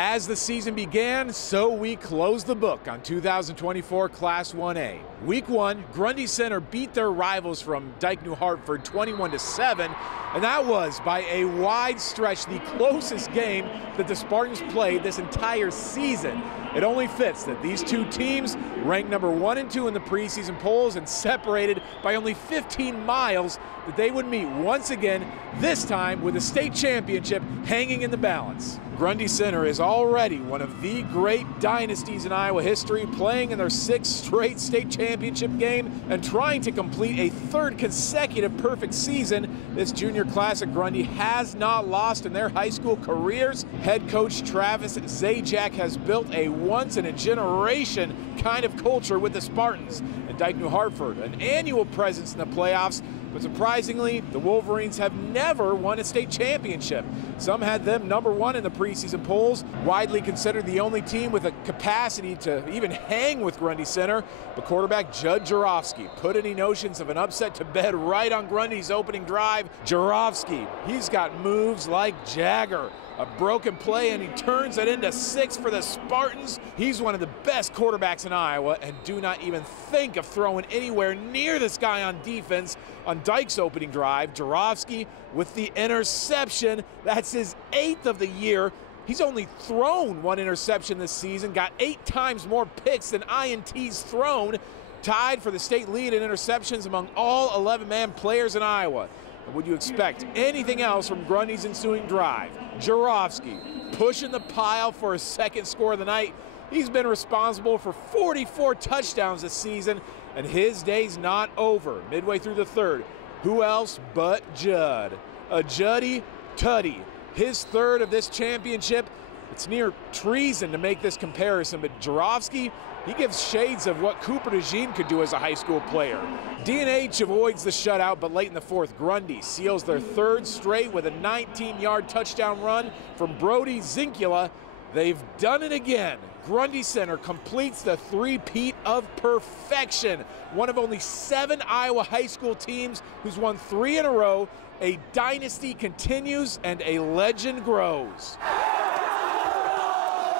As the season began, so we closed the book on 2024 Class 1A. Week 1, Grundy Center beat their rivals from Dike-New Hartford 21-7, and that was by a wide stretch the closest game that the Spartans played this entire season. It only fits that these two teams ranked number 1 and 2 in the preseason polls and separated by only 15 miles, that they would meet once again, this time with a state championship hanging in the balance. Grundy Center is already one of the great dynasties in Iowa history, playing in their 6th straight state championship game and trying to complete a 3rd consecutive perfect season. This junior class at Grundy has not lost in their high school careers. Head coach Travis Zajac has built a once-in-a-generation kind of culture with the Spartans. And Dike-New Hartford, an annual presence in the playoffs, but surprisingly, the Wolverines have never won a state championship. Some had them number 1 in the preseason polls, widely considered the only team with a capacity to even hang with Grundy Center. But quarterback Judd Jarofsky put any notions of an upset to bed right on Grundy's opening drive. Jarofsky, he's got moves like Jagger. A broken play and he turns it into 6 for the Spartans. He's one of the best quarterbacks in Iowa, and do not even think of throwing anywhere near this guy on defense. On Dike's opening drive, Jarofsky with the interception. That's his 8th of the year. He's only thrown 1 interception this season, got 8 times more picks than INTs thrown, tied for the state lead in interceptions among all 11-man players in Iowa. Would you expect anything else from Grundy's ensuing drive? Jarofsky pushing the pile for his 2nd score of the night. He's been responsible for 44 touchdowns this season, and his day's not over. Midway through the 3rd, who else but Judd? A Juddy Tuddy, his 3rd of this championship. It's near treason to make this comparison, but Jarofsky, he gives shades of what Cooper DeJean could do as a high school player. D&H avoids the shutout, but late in the 4th, Grundy seals their 3rd straight with a 19-yard touchdown run from Brody Zinkula. They've done it again. Grundy Center completes the three-peat of perfection. One of only 7 Iowa high school teams who's won 3 in a row. A dynasty continues and a legend grows.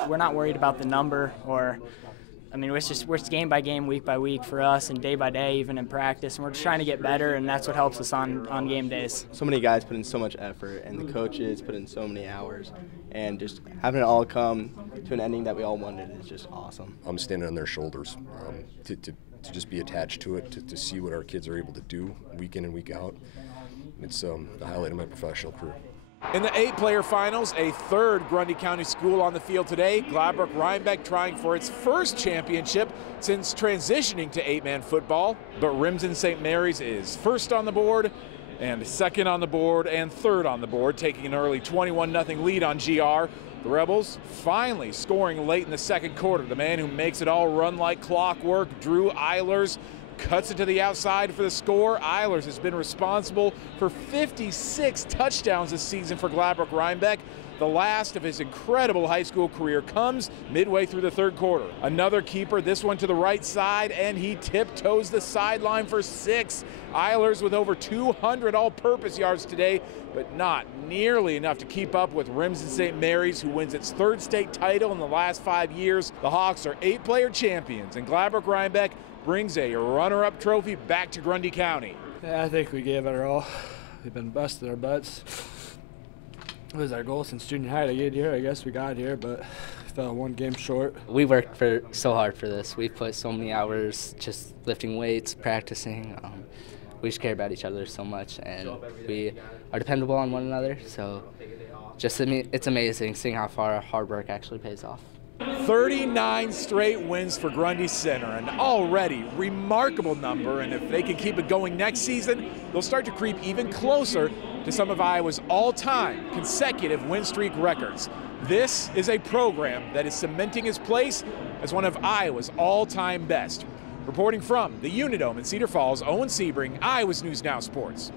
We're not worried about the number, or it's game by game, week by week for us, and day by day, even in practice. And we're just trying to get better, and that's what helps us on game days. So many guys put in so much effort, and the coaches put in so many hours, and just having it all come to an ending that we all wanted is just awesome. I'm standing on their shoulders to just be attached to it, to see what our kids are able to do week in and week out. It's the highlight of my professional career. In the 8-player finals, a 3rd Grundy County school on the field today. Gladbrook-Reinbeck trying for its 1st championship since transitioning to 8-man football. But Remsen St. Mary's is 1st on the board, and 2nd on the board, and 3rd on the board, taking an early 21-0 lead on GR. The Rebels finally scoring late in the 2nd quarter. The man who makes it all run like clockwork, Drew Eilers, cuts it to the outside for the score. Eilers has been responsible for 56 touchdowns this season for Gladbrook-Reinbeck. The last of his incredible high school career comes midway through the 3rd quarter. Another keeper, this one to the right side, and he tiptoes the sideline for 6. Eilers with over 200 all-purpose yards today, but not nearly enough to keep up with Remsen St. Mary's, who wins its 3rd state title in the last 5 years. The Hawks are 8-player champions, and Gladbrook-Reinbeck brings a runner-up trophy back to Grundy County. Yeah, I think we gave it our all. We've been busting our butts. It was our goal since junior high to get here. I guess we got here, but fell 1 game short. We worked so hard for this. We've put so many hours just lifting weights, practicing. We just care about each other so much, and we are dependable on one another. So it's amazing seeing how far our hard work actually pays off. 39 straight wins for Grundy Center, an already remarkable number, and if they can keep it going next season, they'll start to creep even closer to some of Iowa's all-time consecutive win streak records. This is a program that is cementing its place as one of Iowa's all-time best. Reporting from the Unidome in Cedar Falls, Owen Sebring, Iowa's News Now Sports.